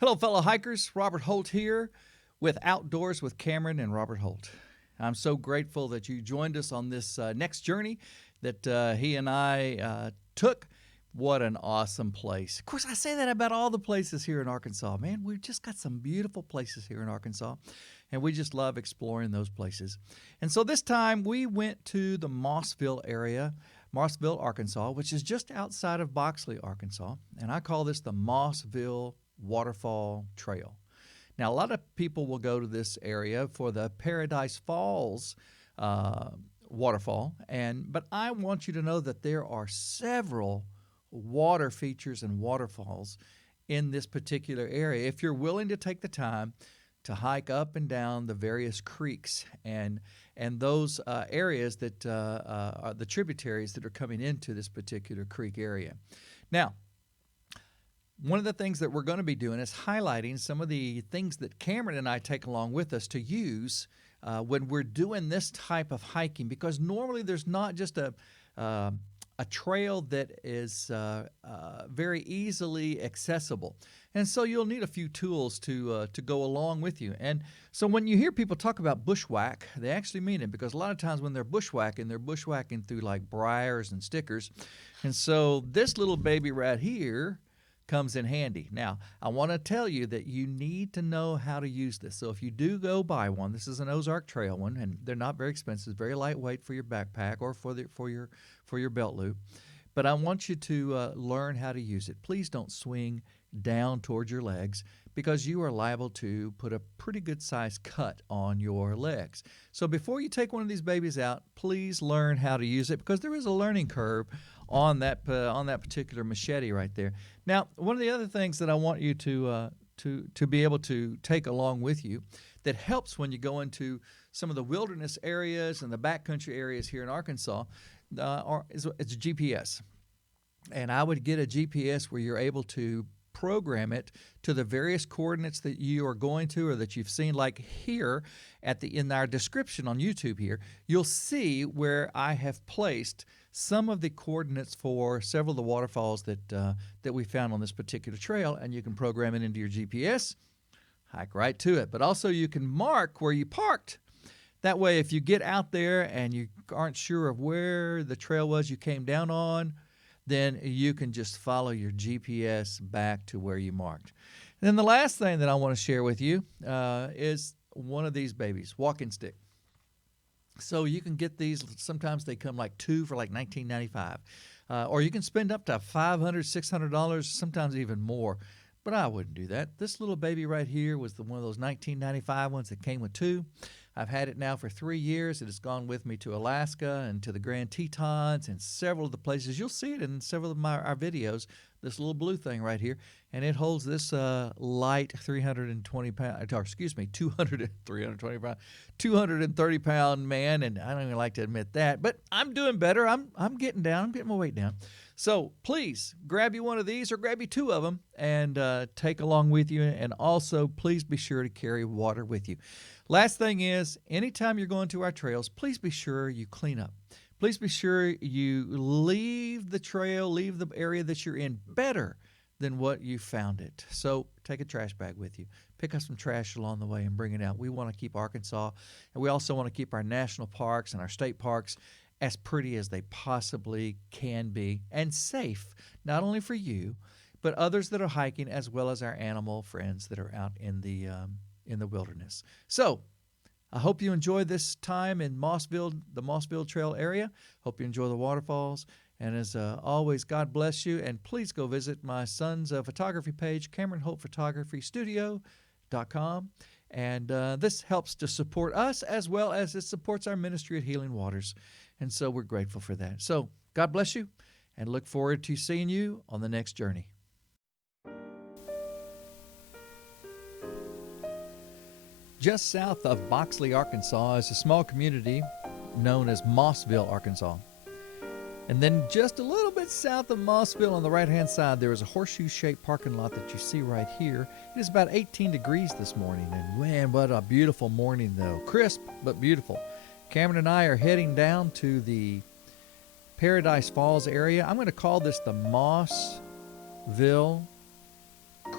Hello, fellow hikers. Robert Holt here with Outdoors with Cameron and Robert Holt. I'm so grateful that you joined us on this next journey that he and I took. What an awesome place. Of course, I say that about all the places here in Arkansas. Man, we've just got some beautiful places here in Arkansas, and we just love exploring those places. And so this time we went to the Mossville area, Mossville, Arkansas, which is just outside of Boxley, Arkansas. And I call this the Mossville Waterfall Trail. Now, a lot of people will go to this area for the Paradise Falls waterfall, but I want you to know that there are several water features and waterfalls in this particular area. If you're willing to take the time to hike up and down the various creeks and those areas that are the tributaries that are coming into this particular creek area. Now, one of the things that we're going to be doing is highlighting some of the things that Cameron and I take along with us to use when we're doing this type of hiking, because normally there's not just a trail that is very easily accessible. And so you'll need a few tools to go along with you. And so when you hear people talk about bushwhack, they actually mean it, because a lot of times when they're bushwhacking through like briars and stickers. And so this little baby right here comes in handy. Now, I want to tell you that you need to know how to use this. So if you do go buy one, this is an Ozark Trail one, and they're not very expensive, very lightweight for your backpack or for your belt loop. But I want you to learn how to use it. Please don't swing down towards your legs, because you are liable to put a pretty good sized cut on your legs. So before you take one of these babies out, please learn how to use it, because there is a learning curve on that particular machete right there. Now, one of the other things that I want you to be able to take along with you that helps when you go into some of the wilderness areas and the backcountry areas here in Arkansas it's a GPS. And I would get a GPS where you're able to program it to the various coordinates that you are going to or that you've seen. Like here in our description on YouTube here, you'll see where I have placed some of the coordinates for several of the waterfalls that we found on this particular trail, and you can program it into your GPS, hike right to it. But also you can mark where you parked. That way, if you get out there and you aren't sure of where the trail was you came down on, then you can just follow your GPS back to where you marked. And then the last thing that I want to share with you is one of these babies, walking stick. So you can get these. Sometimes they come like two for like $19.95, or you can spend up to $500, $600, sometimes even more. But I wouldn't do that. This little baby right here was one of those $19.95 ones that came with two. I've had it now for 3 years. It has gone with me to Alaska and to the Grand Tetons and several of the places. You'll see it in several of our videos, this little blue thing right here. And it holds this light 230 pound man. And I don't even like to admit that, but I'm doing better. I'm getting down. I'm getting my weight down. So please grab you one of these or grab you two of them and take along with you. And also, please be sure to carry water with you. Last thing is, anytime you're going to our trails, please be sure you clean up. Please be sure you leave the trail, leave the area that you're in better than what you found it. So take a trash bag with you. Pick up some trash along the way and bring it out. We want to keep Arkansas, and we also want to keep our national parks and our state parks as pretty as they possibly can be, and safe, not only for you, but others that are hiking, as well as our animal friends that are out in the wilderness. So I hope you enjoy this time in Mossville, the Mossville Trail area. Hope you enjoy the waterfalls. And as always, God bless you. And please go visit my son's photography page, CameronHoltPhotographyStudio.com. And this helps to support us, as well as it supports our ministry at Healing Waters. And so we're grateful for that. So God bless you, and look forward to seeing you on the next journey. Just south of Boxley, Arkansas, is a small community known as Mossville, Arkansas. And then just a little bit south of Mossville on the right-hand side, there is a horseshoe-shaped parking lot that you see right here. It is about 18 degrees this morning, and man, what a beautiful morning, though. Crisp, but beautiful. Cameron and I are heading down to the Paradise Falls area. I'm going to call this the Mossville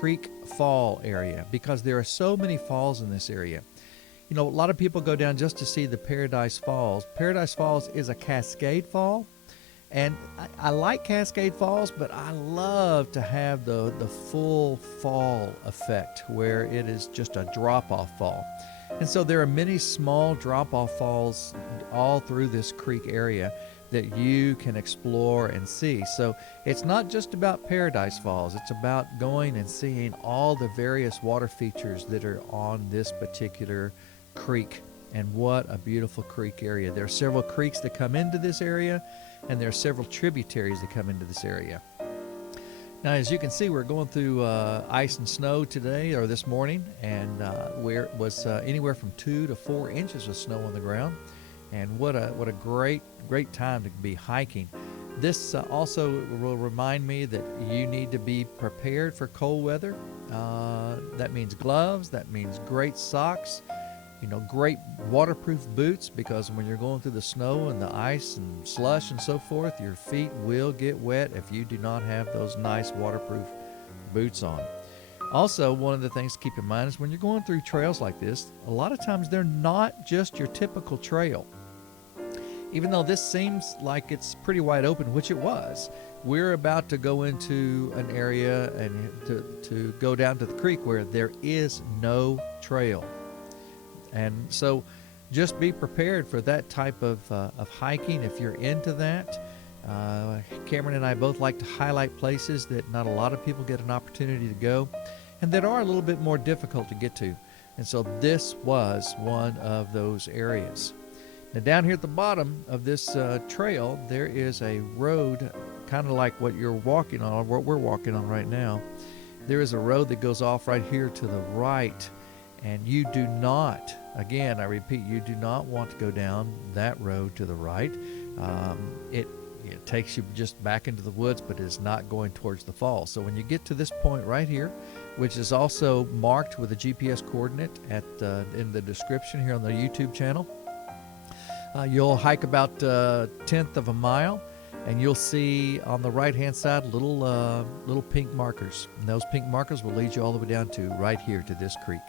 Creek Fall area because there are so many falls in this area. You know, a lot of people go down just to see the Paradise Falls. Paradise Falls is a cascade fall, and I like Cascade Falls, but I love to have the full fall effect where it is just a drop-off fall. And so there are many small drop-off falls all through this creek area that you can explore and see. So it's not just about Paradise Falls, it's about going and seeing all the various water features that are on this particular creek. And what a beautiful creek area. There are several creeks that come into this area, and there are several tributaries that come into this area. Now, as you can see, we're going through ice and snow today, or this morning, and where it was anywhere from 2 to 4 inches of snow on the ground. And what a great time to be hiking. This also will remind me that you need to be prepared for cold weather. That means gloves, that means great socks, you know, great waterproof boots, because when you're going through the snow and the ice and slush and so forth, your feet will get wet if you do not have those nice waterproof boots on. Also, one of the things to keep in mind is when you're going through trails like this, a lot of times they're not just your typical trail. Even though this seems like it's pretty wide open, which it was, we're about to go into an area and to go down to the creek where there is no trail. And so just be prepared for that type of hiking if you're into that. Cameron and I both like to highlight places that not a lot of people get an opportunity to go and that are a little bit more difficult to get to. And so this was one of those areas. Now down here at the bottom of this trail, there is a road kind of like what you're walking on, or what we're walking on right now. There is a road that goes off right here to the right. And you do not, again, I repeat, you do not want to go down that road to the right. It takes you just back into the woods, but it's not going towards the fall. So when you get to this point right here, which is also marked with a GPS coordinate in the description here on the YouTube channel, you'll hike about a tenth of a mile, and you'll see on the right-hand side little pink markers. And those pink markers will lead you all the way down to right here to this creek.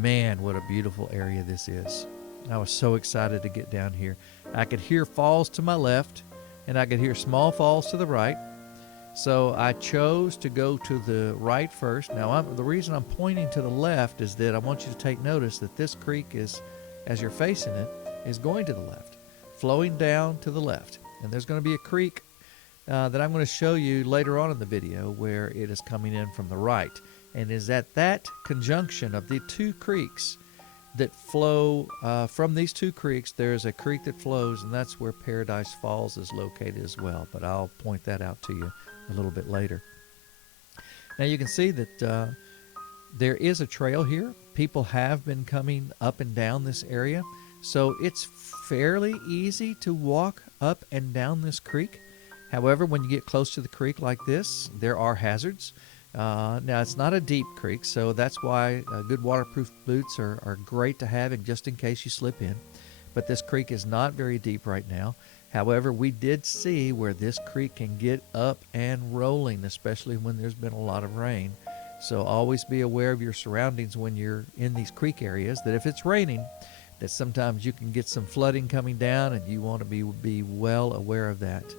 Man, what a beautiful area this is. I was so excited to get down here. I could hear falls to my left, and I could hear small falls to the right. So I chose to go to the right first. Now, the reason I'm pointing to the left is that I want you to take notice that this creek is, as you're facing it, is going to the left, flowing down to the left. And there's going to be a creek that I'm going to show you later on in the video where it is coming in from the right. And is at that conjunction of the two creeks that flow from these two creeks, there's a creek that flows, and that's where Paradise Falls is located as well. But I'll point that out to you a little bit later. Now you can see that there is a trail here. People have been coming up and down this area. So it's fairly easy to walk up and down this creek. However, when you get close to the creek like this, there are hazards. Now, it's not a deep creek, so that's why good waterproof boots are great to have, and just in case you slip in. But this creek is not very deep right now. However, we did see where this creek can get up and rolling, especially when there's been a lot of rain. So always be aware of your surroundings when you're in these creek areas, that if it's raining, that sometimes you can get some flooding coming down, and you want to be well aware of that.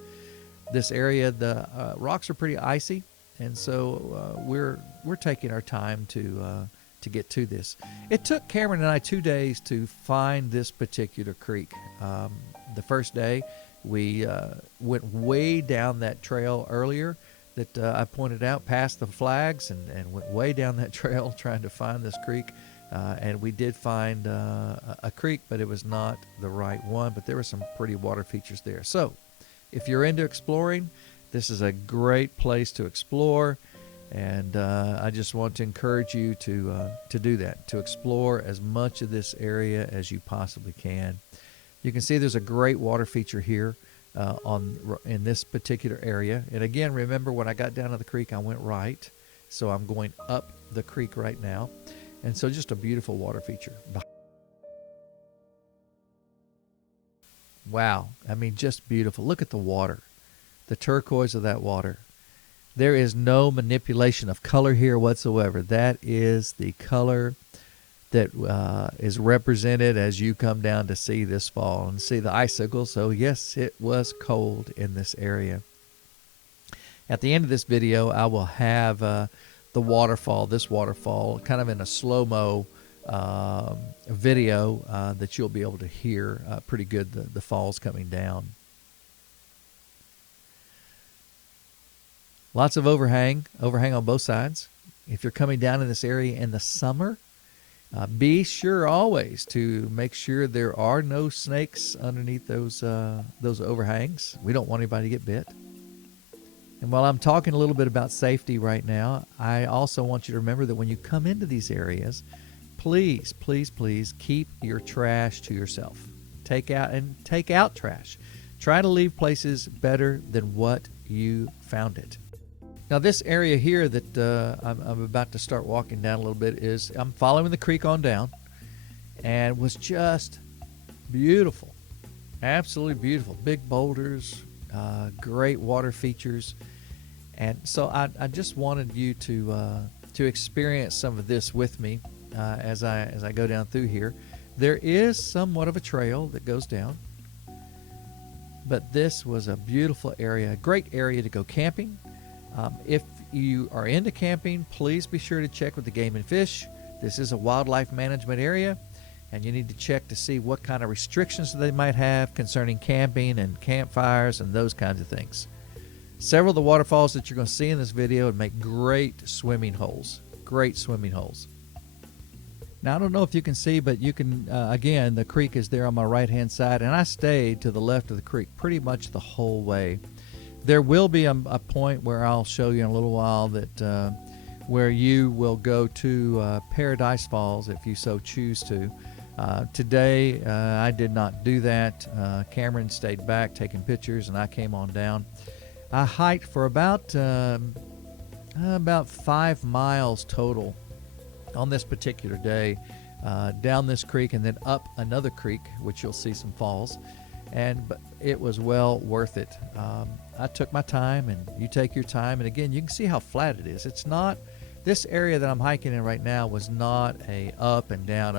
This area, the rocks are pretty icy. And so we're taking our time to get to this. It took Cameron and I 2 days to find this particular creek. The first day, we went way down that trail earlier that I pointed out, past the flags, and went way down that trail trying to find this creek. And we did find a creek, but it was not the right one. But there were some pretty water features there. So if you're into exploring, this is a great place to explore, and I just want to encourage you to do that, to explore as much of this area as you possibly can. You can see there's a great water feature here in this particular area. And again, remember when I got down to the creek, I went right, so I'm going up the creek right now. And so just a beautiful water feature. Wow, I mean, just beautiful. Look at the water. The turquoise of that water. There is no manipulation of color here whatsoever. That is the color that is represented as you come down to see this fall and see the icicles. So yes, it was cold in this area. At the end of this video, I will have the waterfall, this waterfall, kind of in a slow-mo video that you'll be able to hear pretty good, the falls coming down. Lots of overhang on both sides. If you're coming down in this area in the summer, be sure always to make sure there are no snakes underneath those overhangs. We don't want anybody to get bit. And while I'm talking a little bit about safety right now, I also want you to remember that when you come into these areas, please, please, please keep your trash to yourself. Take out trash. Try to leave places better than what you found it. Now this area here that I'm about to start walking down a little bit is, I'm following the creek on down, and was just beautiful. Absolutely beautiful. Big boulders, great water features. And so I just wanted you to experience some of this with me as I go down through here. There is somewhat of a trail that goes down, but this was a beautiful area, a great area to go camping. If you are into camping, please be sure to check with the Game and Fish. This is a wildlife management area, and you need to check to see what kind of restrictions they might have concerning camping and campfires and those kinds of things. Several of the waterfalls that you're going to see in this video would make great swimming holes. Great swimming holes. Now, I don't know if you can see, but you can, again, the creek is there on my right-hand side, and I stayed to the left of the creek pretty much the whole way. There will be a point where I'll show you in a little while that where you will go to Paradise Falls if you so choose to. Today, I did not do that. Cameron stayed back taking pictures, and I came on down. I hiked for about 5 miles total on this particular day, down this creek and then up another creek, which you'll see some falls, but it was well worth it. I took my time, and you take your time, and again, you can see how flat it is. It's not, this area that I'm hiking in right now was not a up and down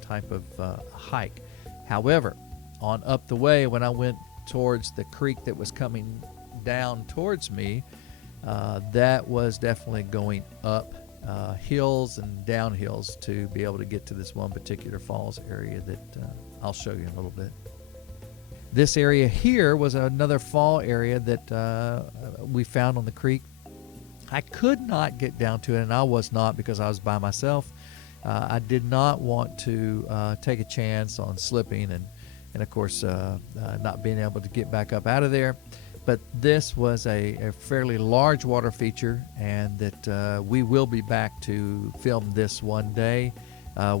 type of hike. However, on up the way, when I went towards the creek that was coming down towards me, that was definitely going up hills and down hills to be able to get to this one particular falls area that I'll show you in a little bit. This area here was another fall area that we found on the creek. I could not get down to it, and I was not, because I was by myself. I did not want to take a chance on slipping and of course not being able to get back up out of there. But this was a fairly large water feature, and that we will be back to film this one day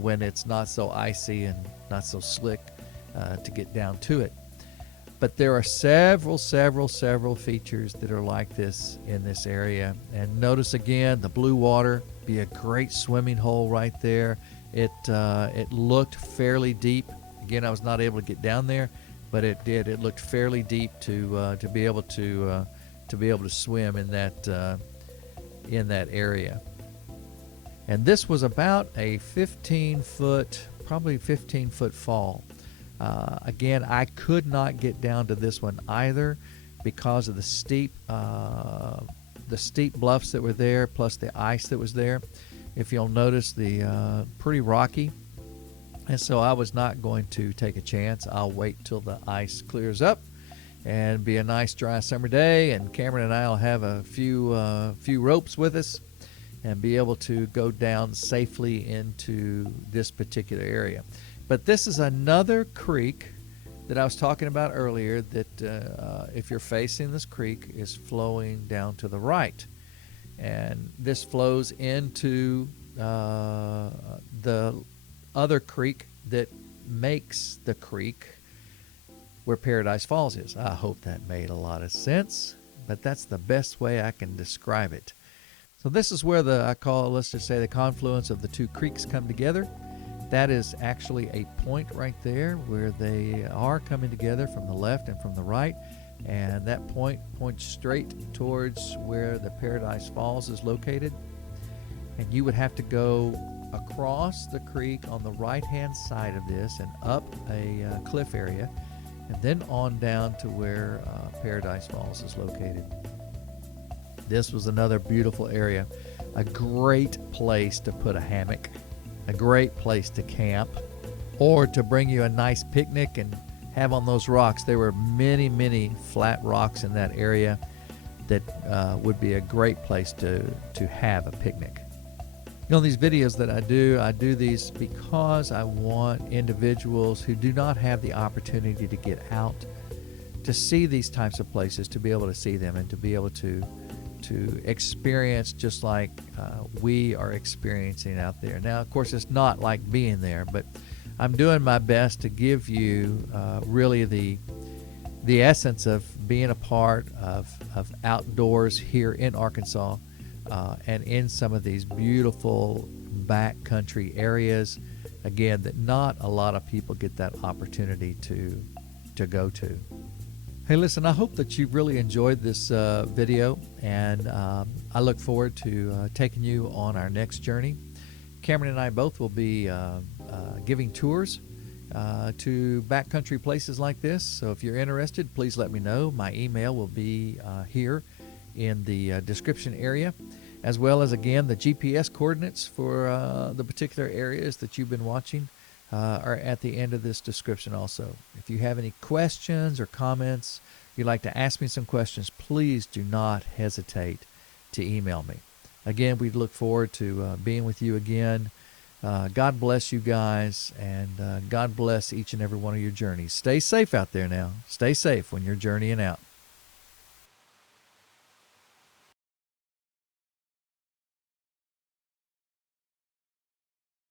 when it's not so icy and not so slick to get down to it. But there are several features that are like this in this area. And notice again, the blue water, be a great swimming hole right there. It looked fairly deep. Again, I was not able to get down there, but it did. It looked fairly deep to be able to swim in that area. And this was about a 15-foot fall. Again, I could not get down to this one either because of the steep bluffs that were there, plus the ice that was there. If you'll notice, the pretty rocky. And so I was not going to take a chance. I'll wait till the ice clears up and be a nice dry summer day, and Cameron and I will have a few ropes with us and be able to go down safely into this particular area. But this is another creek that I was talking about earlier that if you're facing this creek is flowing down to the right. And this flows into the other creek that makes the creek where Paradise Falls is. I hope that made a lot of sense, but that's the best way I can describe it. So this is where let's just say the confluence of the two creeks come together. That is actually a point right there where they are coming together from the left and from the right. and that point points straight towards where the Paradise Falls is located. And you would have to go across the creek on the right-hand side of this and up a cliff area, and then on down to where Paradise Falls is located. This was another beautiful area, a great place to put a hammock, a great place to camp, or to bring you a nice picnic and have on those rocks. There were many, many flat rocks in that area that would be a great place to have a picnic. You know, these videos that I do these because I want individuals who do not have the opportunity to get out to see these types of places, to be able to see them and to be able to experience just like we are experiencing out there. Now, of course, it's not like being there, but I'm doing my best to give you really the essence of being a part of outdoors here in Arkansas and in some of these beautiful backcountry areas, again, that not a lot of people get that opportunity to go to. Hey, listen, I hope that you've really enjoyed this video, and I look forward to taking you on our next journey. Cameron and I both will be giving tours to backcountry places like this. So if you're interested, please let me know. My email will be here in the description area, as well as, again, the GPS coordinates for the particular areas that you've been watching are at the end of this description also. If you have any questions or comments, you'd like to ask me some questions, please do not hesitate to email me. Again, we look forward to being with you again. God bless you guys, and God bless each and every one of your journeys. Stay safe out there now. Stay safe when you're journeying out.